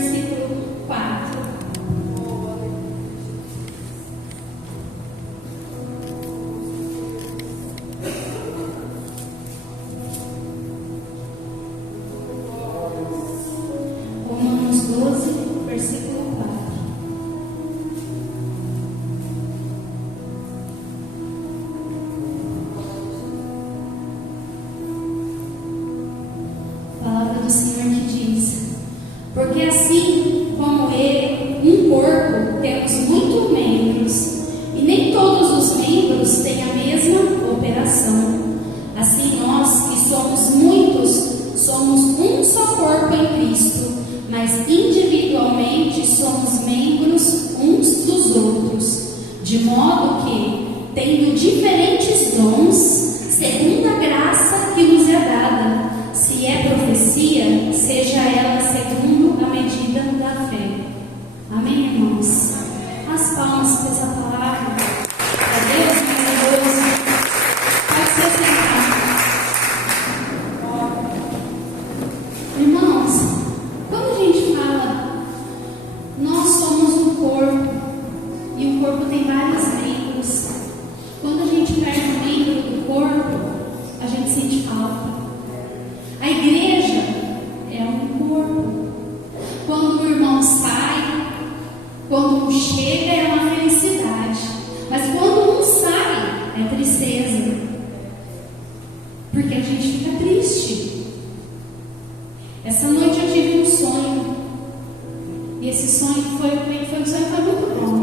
versículo 4. Romanos 12, versículo 4. Palavra do Senhor que diz: porque assim como Ele, um corpo, temos muitos membros, e nem todos os membros têm a mesma operação. Assim nós, que somos muitos, somos um só corpo em Cristo, mas individualmente somos membros uns dos outros, de modo que, tendo diferentes dons, segundo a graça que nos é dada, se é profecia, seja ela segundo a medida da fé. Amém, irmãos? As palmas por essa palavra. A Deus, maravilhoso. Pode se sentar. Irmãos, quando a gente fala, nós somos um corpo, e o corpo tem vários membros. Quando a gente perde um membro do corpo, a gente sente falta. A igreja é um corpo. Quando o irmão sai, quando um chega, é uma felicidade. Mas quando um sai, é tristeza. Porque a gente fica triste. Essa noite eu tive um sonho. E esse sonho foi um sonho que foi muito bom.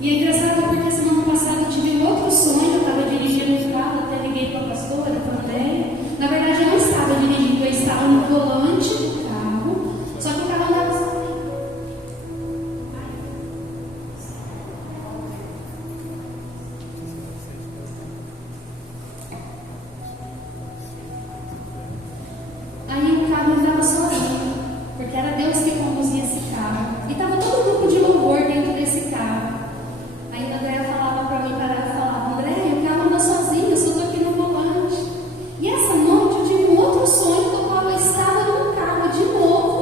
E é engraçado porque semana passada eu tive um outro sonho. Eu estava dirigindo o carro, até liguei para a pastora, para a Andréia. Na verdade eu não estava dirigindo, eu estava no volante do carro. Só que o carro andava sozinho. Aí o carro andava sozinho, porque era Deus que conduzia esse carro. E estava todo o grupo de louvor dentro desse carro. Aí a Andréia falava para mim, parava e falava: Andréia, o carro anda sozinho, eu só estou aqui no volante. E essa noite eu tive um outro sonho do qual eu estava num carro de novo.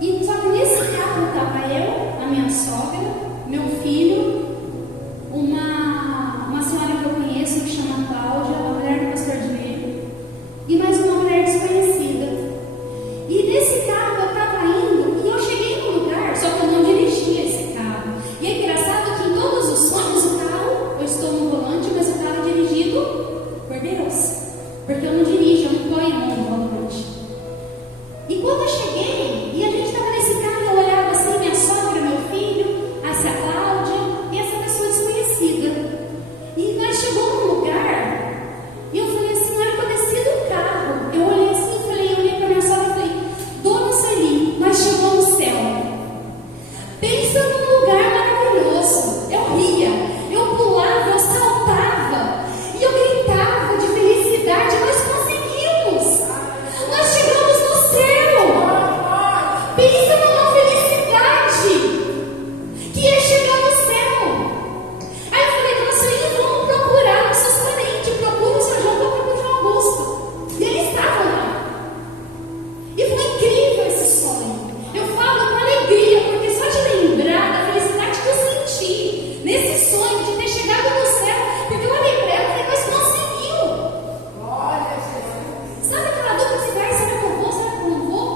E só que nesse carro estava eu, a minha sogra, meu filho, uma senhora que eu conheço que chama Cláudia, a mulher do pastor Diego, e mais uma mulher desconhecida. E nesse carro eu estava indo e eu cheguei no lugar, só que eu não dirigia esse carro. E é engraçado que em todos os sonhos o carro, eu estou no volante, mas o carro é dirigido por Deus. Porque eu não dirijo, eu não ponho a mão no volante. E quando eu cheguei, e a gente estava nesse carro, eu olhava assim, minha sogra, meu filho, essa Cláudia, e essa pessoa desconhecida. E nós chegamos num lugar, e eu falei assim, na hora que eu desci do carro, eu olhei assim, eu olhei para minha sogra e falei: Dona Sueli, nós chegamos no céu. Pensa num lugar maravilhoso. Eu ria, eu pulava, eu saltava, e eu gritava de felicidade. Nós conseguimos! Nós chegamos no céu! Pensa numa felicidade que é chegar no céu. Aí eu falei: Dona Sueli, vamos procurar os seus parentes. Procura o seu João, procura o João Augusto. E ele estava lá. E foi incrível esse sonho. Eu falo com alegria, porque só de lembrar da felicidade que eu senti nesse sonho de ter chegado no céu, porque eu olhei para ela e falei: Nós conseguimos. Sabe aquela dúvida se vai, será que eu vou, será que eu não vou?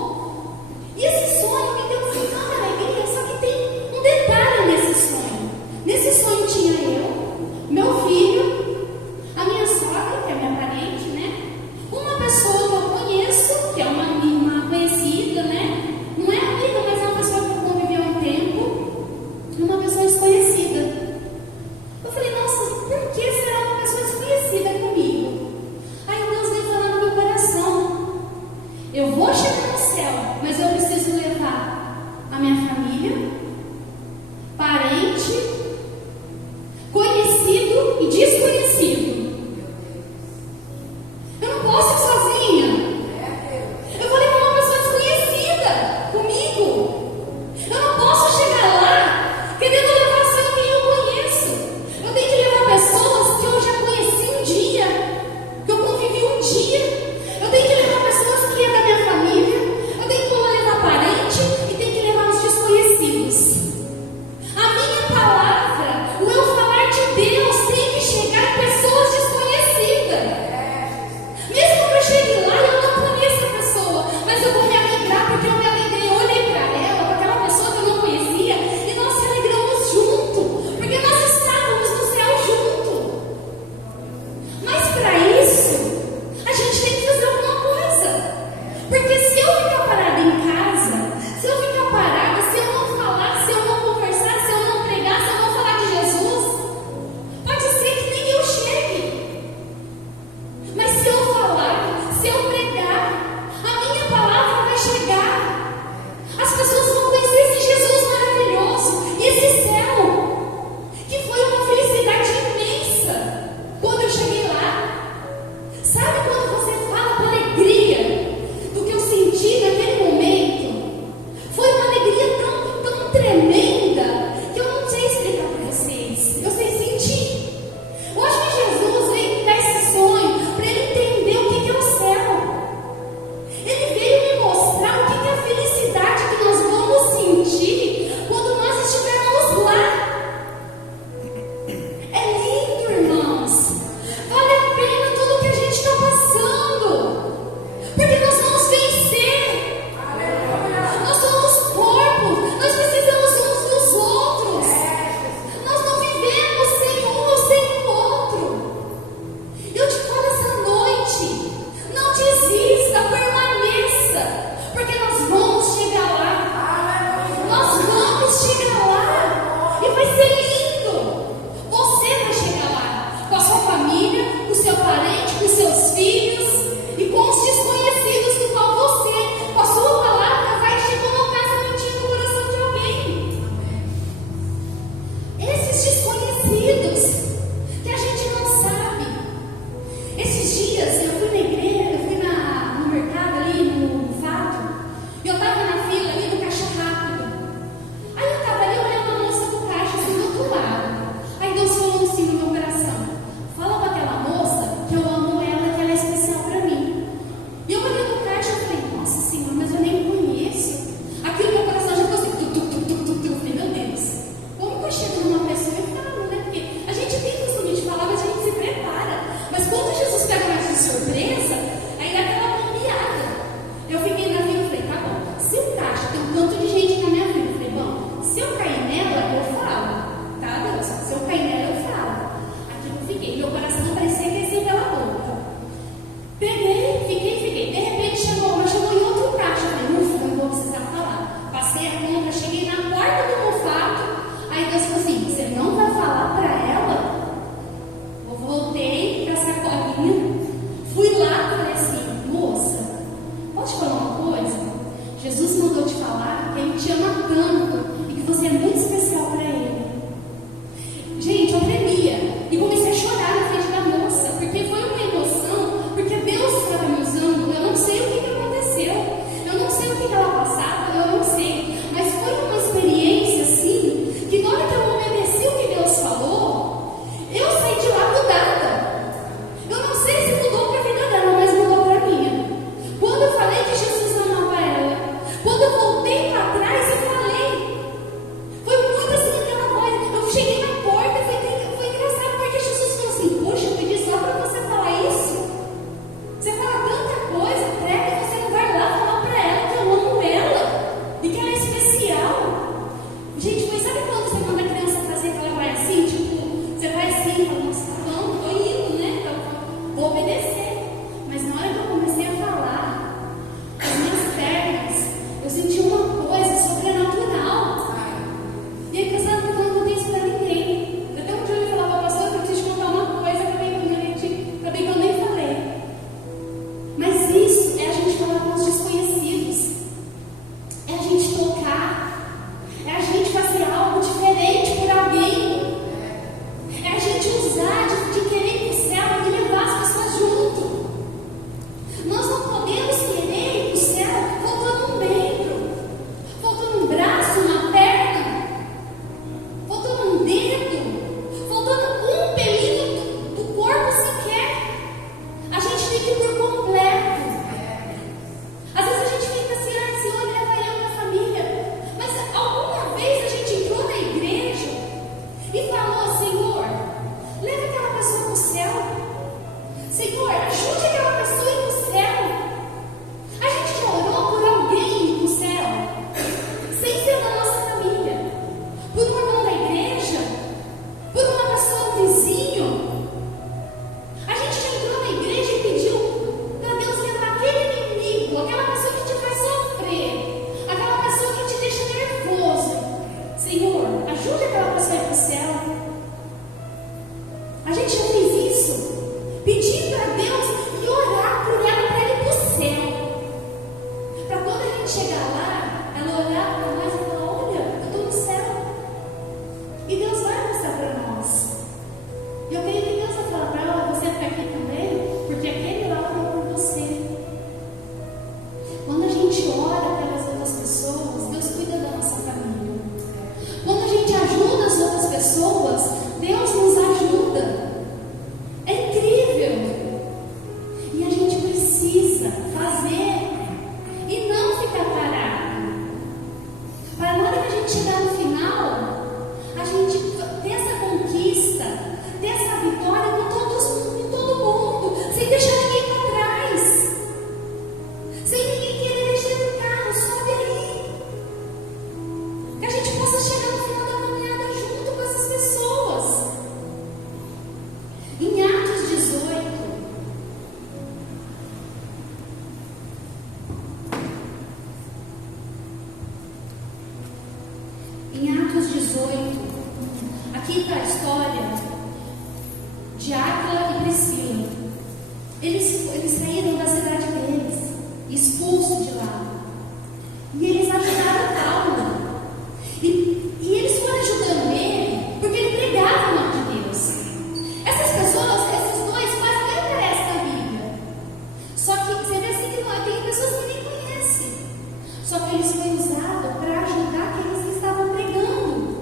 E esse sonho me deu tanta alegria, só que tem um detalhe nesse sonho. Nesse sonho tinha eu, meu filho, a minha sogra, que é minha parente, né? Uma pessoa que eu conheço, que é uma conhecida, né? Não é amiga, mas é uma pessoa que eu convivi há um tempo, e uma pessoa desconhecida. Eu falei: nossa, por que será uma pessoa desconhecida comigo? Aí Deus veio falar no meu coração: eu vou chegar no céu, mas eu preciso levar a minha família, parente, conhecido e desconhecido. Eu não posso ir sozinha. Eu vou levar uma pessoa desconhecida comigo. Eu não posso chegar lá querendo levar só quem eu conheço. Eu tenho que levar pessoas que eu já conheci um dia, que eu convivi um dia. Eu tenho que levar pessoas que é da minha família, As pessoas vão conhecer esse Jesus maravilhoso, e esse céu, que foi uma felicidade imensa quando eu cheguei lá. Sabe quando você fala com alegria do que eu senti naquele momento? Foi uma alegria tão tremenda que eu não sei explicar para vocês. Eu sei sentir. Eu acho que Jesus veio me dar esse sonho para ele entender o que é o céu. Ele veio me mostrar o que é a felicidade que nós vamos sentir Em Atos 18, aqui está a história de Áquila e Priscila. Eles saíram da cidade deles, expulsos de lá. E eles ajudaram Paulo. E eles foram ajudando ele porque ele pregava o nome de Deus. Essas pessoas, esses dois, quase nem aparecem na Bíblia. Só que você vê assim que tem pessoas que nem conhecem. Só que eles foram usados para ajudar aqueles que estavam pregando.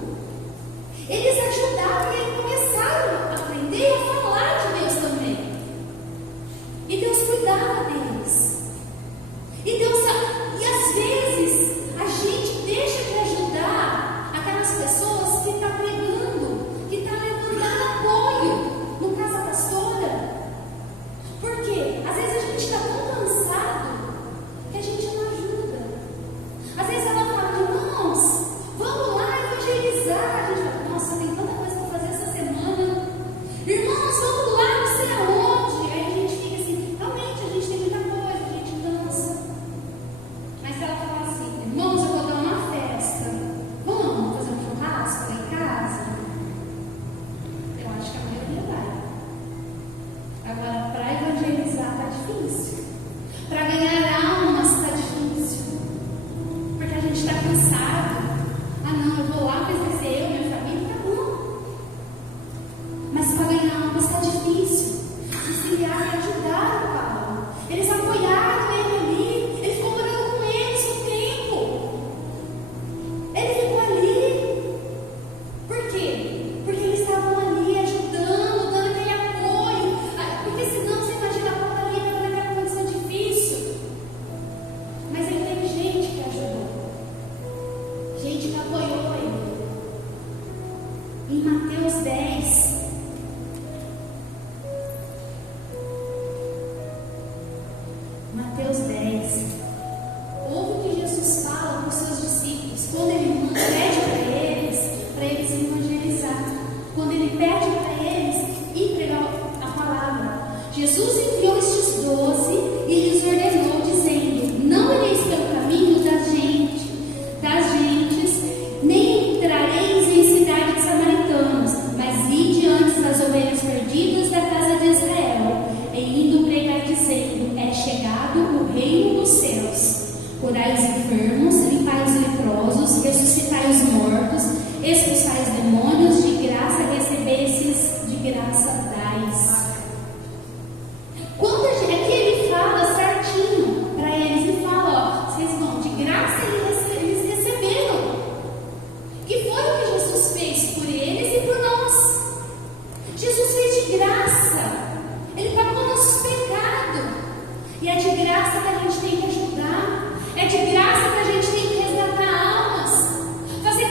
Eles ajudaram e eles começaram a aprender e a falar de Deus também. E Deus cuidava deles. E Deus, e às vezes a gente deixa de ajudar aquelas pessoas que estão pregando, que estão levantando apoio. No caso da pastora. Por quê? Às vezes a gente está tão cansado que a gente não ajuda. Às vezes ela fala, irmãos, vamos lá evangelizar. A gente fala, nossa, tem tanta coisa para fazer essa semana. Irmãos, vamos lá, não sei aonde. Aí a gente fica assim, realmente a gente tem muita coisa, a gente dança. Mas se ela falar assim, irmãos, eu vou dar uma festa, vamos fazer um churrasco lá em casa? Eu acho que a maioria vai. Agora, para evangelizar está difícil. Para ganhar almas está difícil. Porque a gente está cansado. Ah não, eu vou lá, mas vai ser eu, minha família, tá bom. Mas para ganhar almas está difícil. Auxiliar e ajudar o Paulo. Eles apoiaram ele ali. Ele ficou morando com eles um tempo. Ele ficou ali. Por quê? Porque eles estavam ali ajudando, dando aquele apoio. Porque senão você imagina a Paulo ali naquela condição difícil. Mas ele teve gente que ajudou. Gente que apoiou ele. Em Mateus 10. Mateus 10. Ouve o que Jesus fala para os seus discípulos. Quando ele pede para eles evangelizar. Quando ele pede para eles ir pregar a palavra. Jesus enviou estes 12 e lhes ordenou, dizendo: não ireis pelo caminho das gentes, nem entrareis em cidades samaritanas, mas ide antes das ovelhas perdidas da casa de Israel, e indo pregar, dizendo: é chegado o reino dos céus. Curai os enfermos, limpai os leprosos, ressuscitai os mortos, expulsai os demônios, de graça recebestes, de graça dais. Quando aqui ele fala certinho para eles, ele fala, ó, vocês vão, de graça eles receberam. E foi o que Jesus fez por eles e por nós. Jesus fez de graça. Ele pagou nossos pecados. E é de graça que a gente tem que ajudar. É de graça que a gente tem que resgatar almas. Fazer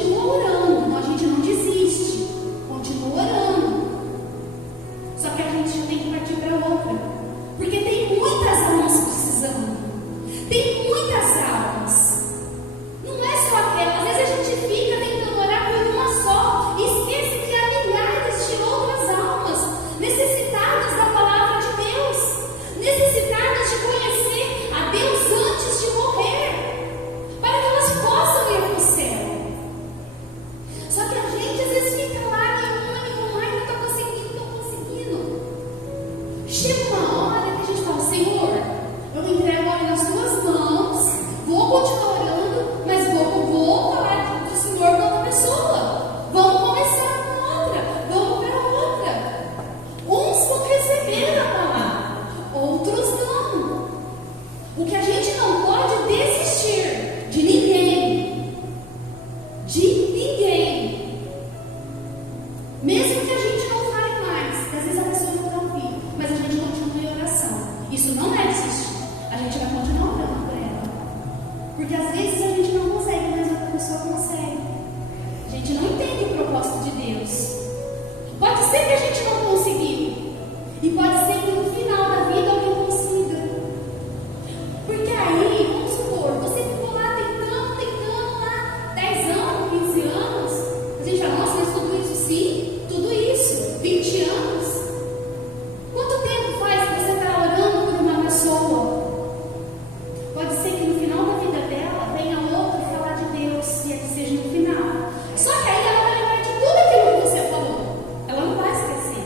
continua orando, a gente não desiste, continua orando. Só que a gente já tem que partir para outra, porque tem muitas almas precisando, tem muitas almas. Não é só aquela, às vezes a gente fica tentando orar por uma só e esquece que há milhares de outras almas necessitadas da palavra de Deus, necessitadas de conhecer a Deus antes de morrer, para que elas possam ir para o céu. Só que a gente às vezes fica lá, não está conseguindo, não conseguindo. Chega uma hora que a gente fala: Senhor, eu me entrego agora nas tuas mãos, vou continuar orando, mas vou falar do Senhor para outra pessoa. Vamos começar com outra, vamos para outra. Uns vão receber a palavra, outros não. O que a gente não pode é desistir de ninguém. De ninguém. Mesmo que a gente não fale mais, às vezes a pessoa não está ouvindo, mas a gente continua em oração. Isso não é desistir. A gente vai continuar orando por ela. Porque às vezes a gente não consegue, mas outra pessoa consegue. A gente não entende o propósito de Deus. Pode ser que a gente não conseguiu. E pode ser que no final da vida alguém consiga. Porque aí, vamos supor, você ficou lá tentando lá 10 anos, 15 anos. A gente fala: nossa, mas tudo isso sim, tudo isso, 20 anos. Quanto tempo faz que você está orando por uma pessoa? Pode ser que no final da vida dela venha outra falar de Deus e que seja no final. Só que aí ela vai lembrar de tudo aquilo que você falou. Ela não vai esquecer.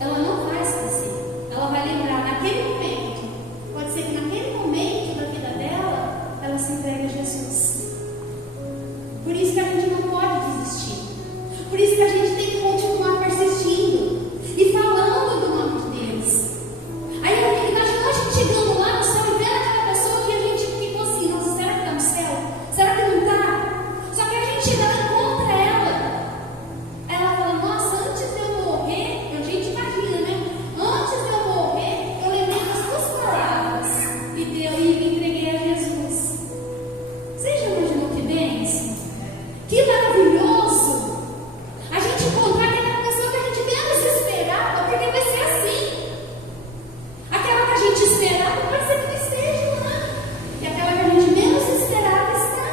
Ela não vai esquecer. Ela vai lembrar naquele momento. Pode ser que naquele momento da vida dela, ela se entregue a Jesus. Por isso que a gente não pode desistir. Por isso que a gente tem que continuar persistindo e falando do nome de Deus. Aí imaginou a gente chegando lá no céu e vendo aquela pessoa que a gente ficou assim: nossa, será que está no céu? Será que não está? Só que a gente chega lá e encontra ela. Ela fala: nossa, antes de eu morrer, a gente imagina, né? Antes de eu morrer, eu lembrei das suas palavras e me entreguei a Jesus. Você já imaginou que bênção? Que maravilhoso! A gente encontrar aquela pessoa que a gente menos esperava, porque vai ser assim. Aquela que a gente esperava pode ser que não esteja lá. E aquela que a gente menos esperava está.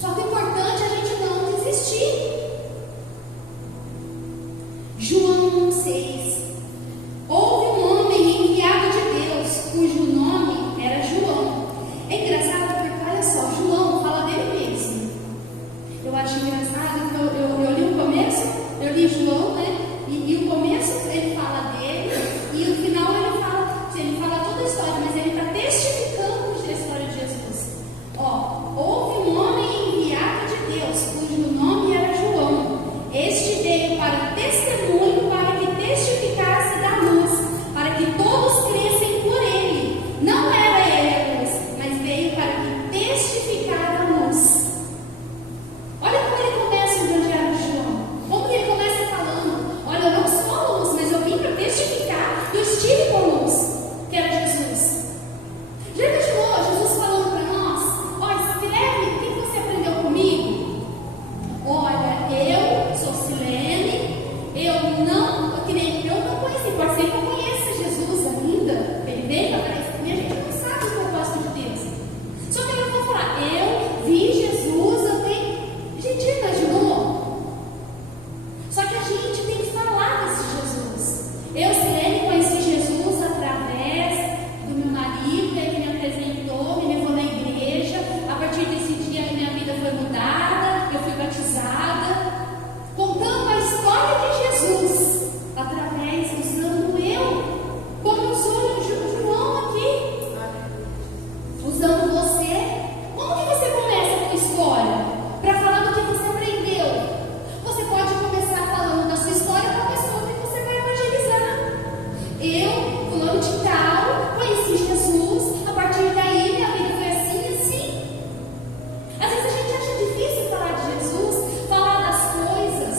Só que o importante é a gente não desistir. João 1,6. Houve um homem enviado de Deus, cujo nome era João. É engraçado porque, olha só, João fala dele mesmo. Eu acho engraçado que eu li o começo, eu li João, né? E o começo ele fala dele, e no final ele fala toda a história, mas ele está testificando a história de Jesus. Houve um homem enviado de Deus, cujo nome era João. Este veio para testemunho, para que testificasse da luz, para que todos crescem por ele. Não era ele a luz, mas veio para que testificar a luz. Olha como ele começa o evangelho de João. Como que ele começa falando: olha, eu não sou a luz, mas eu vim para testificar. Eu estive com a luz, que era Jesus. Já imaginou Jesus falando para nós: olha, Silene, o que você aprendeu comigo? Olha, eu sou Silene, eu não conheci, pode ser que eu conheça Jesus ainda. Ele veio para aparecer para mim, a gente não sabe o propósito de Deus. Só que eu vou falar: eu vi Jesus, eu tenho. Gente, imaginou? Só que a gente tem que falar desse Jesus. Eu, Silene, conheci Jesus através do meu marido, ele me apresentou, me levou na igreja. A partir desse dia, a minha vida foi mudada, eu fui batizada, contando a história de Jesus, através, usando eu, como usou o João aqui, usando você. Como que você começa com história? Para falar do que você aprendeu. Você pode começar falando da sua história para a pessoa que você vai evangelizar. Eu, fulano de tal, conheci Jesus, a partir daí minha vida foi assim, assim. Às vezes a gente acha difícil falar de Jesus, falar das coisas,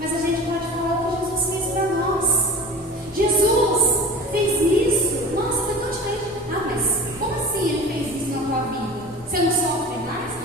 mas a gente pode falar o que Jesus fez para nós. Jesus fez isso. Nossa, foi tão diferente. Ah, mas como assim ele fez isso na tua vida? Você não sofre mais?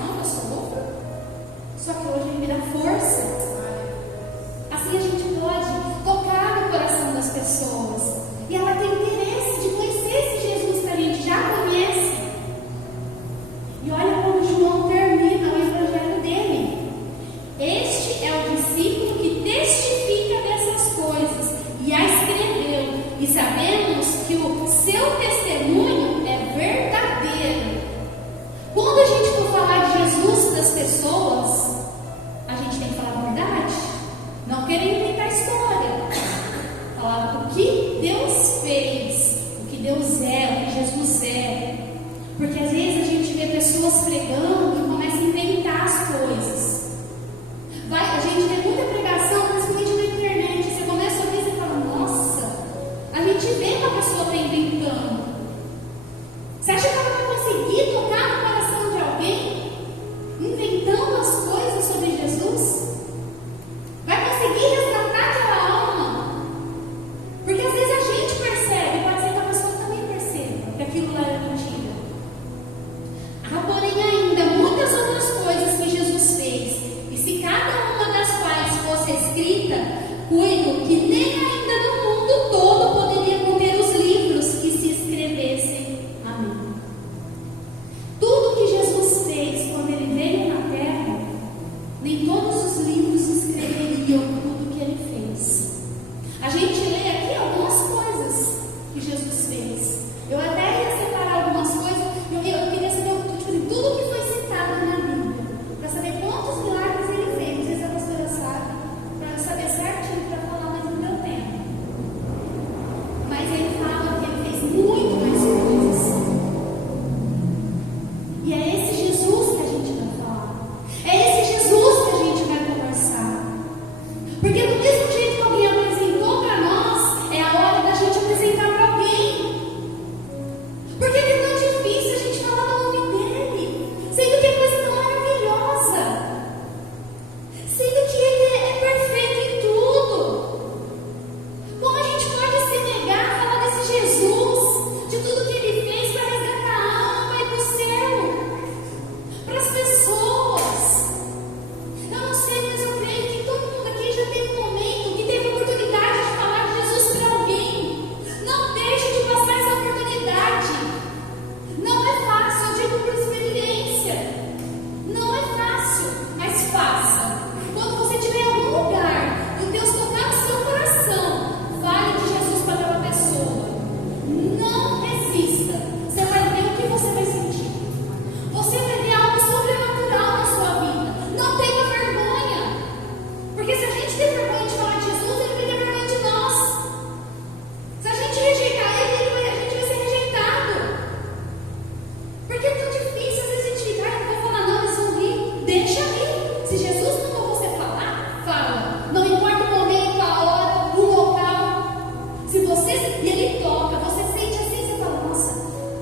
pessoas pregando e começam a inventar as coisas. A gente vê muita pregação, principalmente na internet. Você começa a ouvir e fala, nossa, a gente vê que a pessoa está inventando. Você acha que ela vai conseguir tocar no coração de alguém inventando as coisas sobre Jesus? Vai conseguir resgatar aquela alma? Porque às vezes a gente percebe, pode ser que a pessoa também perceba que aquilo lá era mentira. Há, porém, ainda muitas outras coisas que Jesus fez, e se cada uma das quais fosse escrita, cuido que nem ainda no mundo todo poderia conter os livros que se escrevessem. Amém. Tudo que Jesus fez quando ele veio na terra, nem todos os livros escreveriam tudo que ele fez. A gente lê aqui algumas coisas que Jesus fez. Eu até ia separar algumas coisas. Eu queria saber tudo que foi citado na Bíblia, para saber quantos milagres ele fez. Não sei se a pastora sabe, para eu saber certinho, para falar mais no meu tempo. Mas ele fala que ele fez muito mais coisas. E é esse Jesus que a gente vai falar. É esse Jesus que a gente vai conversar. Porque do mesmo jeito que alguém apresentou para nós, é a hora da gente apresentar para alguém. Porque é tão difícil a gente falar do nome dele, sendo que é coisa tão maravilhosa, sendo que ele é perfeito em tudo. Como a gente pode se negar a falar desse Jesus, de tudo que ele fez para resgatar a alma e para o céu, para as pessoas? Eu não sei, mas eu creio que todo mundo aqui já teve um momento que teve a oportunidade de falar de Jesus para alguém. Não deixe de passar essa oportunidade. Não é fácil, eu digo por experiência. Não é fácil, mas faça. Quando você estiver em algum lugar e Deus tocar no seu coração, fale de Jesus para aquela pessoa. Não resista. Você vai ver o que você vai sentir. Você vai ver algo sobrenatural na sua vida. Não tenha vergonha. Porque se a gente tem vergonha de falar de Jesus, ele vai ter vergonha de nós. Se a gente rejeitar ele, a gente vai ser rejeitado. Porque é tão difícil às vezes a gente ficar, eu não vou falar não, eles vão rir. Deixa rir. Se Jesus mandou você falar, fala. Não importa o momento, a hora, o local. Se você, e ele toca, você sente assim, você fala, nossa,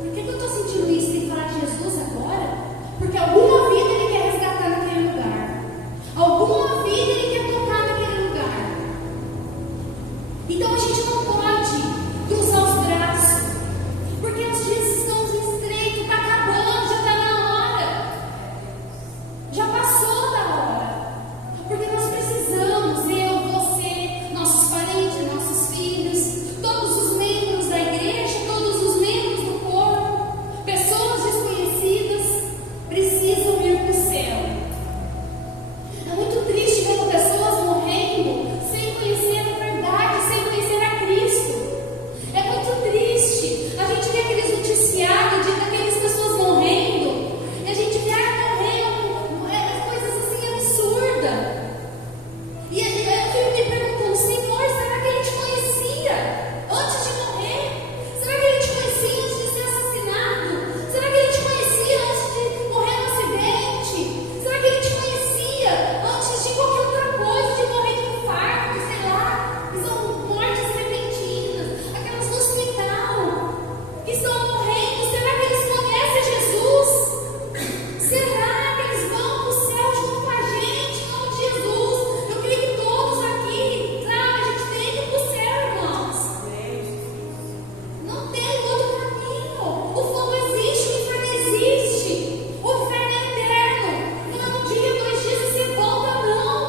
por que eu estou sentindo isso? Tem que falar de Jesus agora? Porque alguma vida ele quer resgatar naquele lugar. Alguma vida ele quer tocar naquele lugar. Então a gente não pode cruzar os braços, porque os dias estão estreitos, está acabando, já está na hora. Já passou da hora. Porque nós precisamos, eu, você, nossos parentes, nossos filhos, todos os membros da igreja, todos os membros do corpo, pessoas desconhecidas, precisam ir para o céu. É muito triste ver pessoas morrendo sem conhecer a verdade, sem conhecer a Cristo. É muito triste. A gente vê aqueles noticiários de aquelas pessoas morrendo, e a gente vê, morreu, coisas assim absurdas. E eu fico me perguntando, Senhor, será que ele te conhecia antes de morrer? Será que ele te conhecia antes de ser assassinado? Será que ele te conhecia antes de morrer no acidente? Será que ele te conhecia antes de qualquer outra coisa, de morrer de infarto, sei lá, que são mortes repentinas, aquelas no hospital, que estão morrendo? Será que eles conhecem Jesus? Será que eles vão para o céu junto com a gente, em nome de Jesus? Eu creio que todos aqui, sabe, a gente tem que ir para o céu, irmãos. Não tem outro caminho. O fogo existe, o inferno existe. O inferno é eterno. Não é um dia, 2 dias e você volta, não.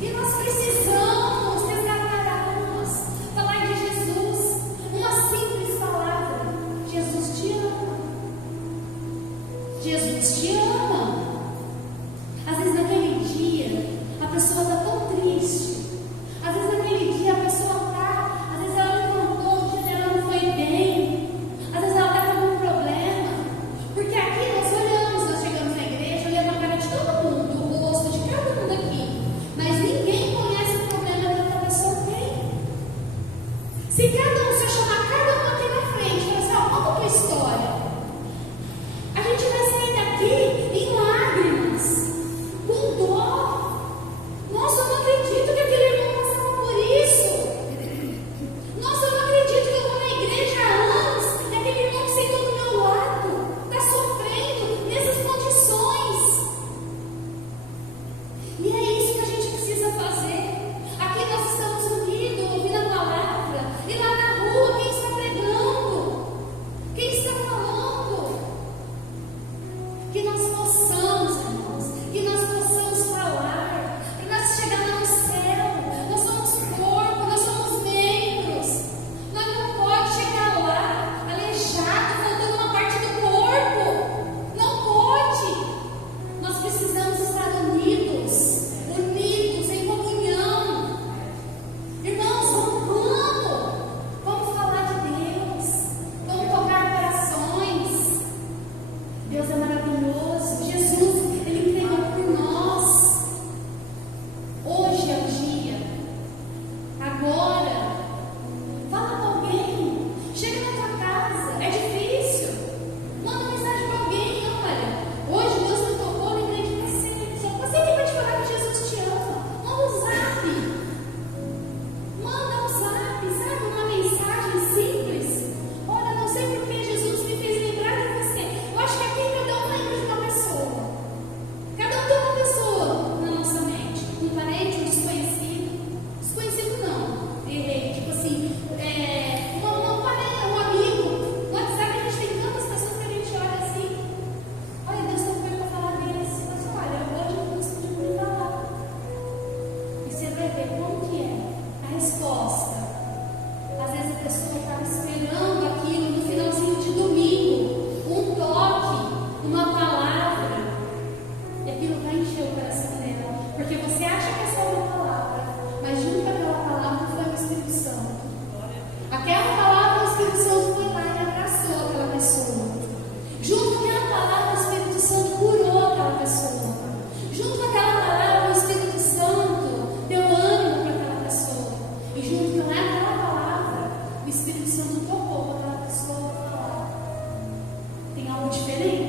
E nós precisamos resgatar almas, falar de Jesus. Uma simples palavra: Jesus te ama. Jesus te ama. Às vezes naquele dia a pessoa está tão triste. Às vezes naquele dia a pessoa está, às vezes ela levantou, o dia dela não foi bem. Às vezes ela está com algum problema. Porque aqui nós olhamos, nós chegamos na igreja, olhamos a cara de todo mundo, o rosto de cada mundo aqui. Mas ninguém conhece o problema que a pessoa tem. Se cada um, se eu chamar cada um aqui na frente Tem algo diferente.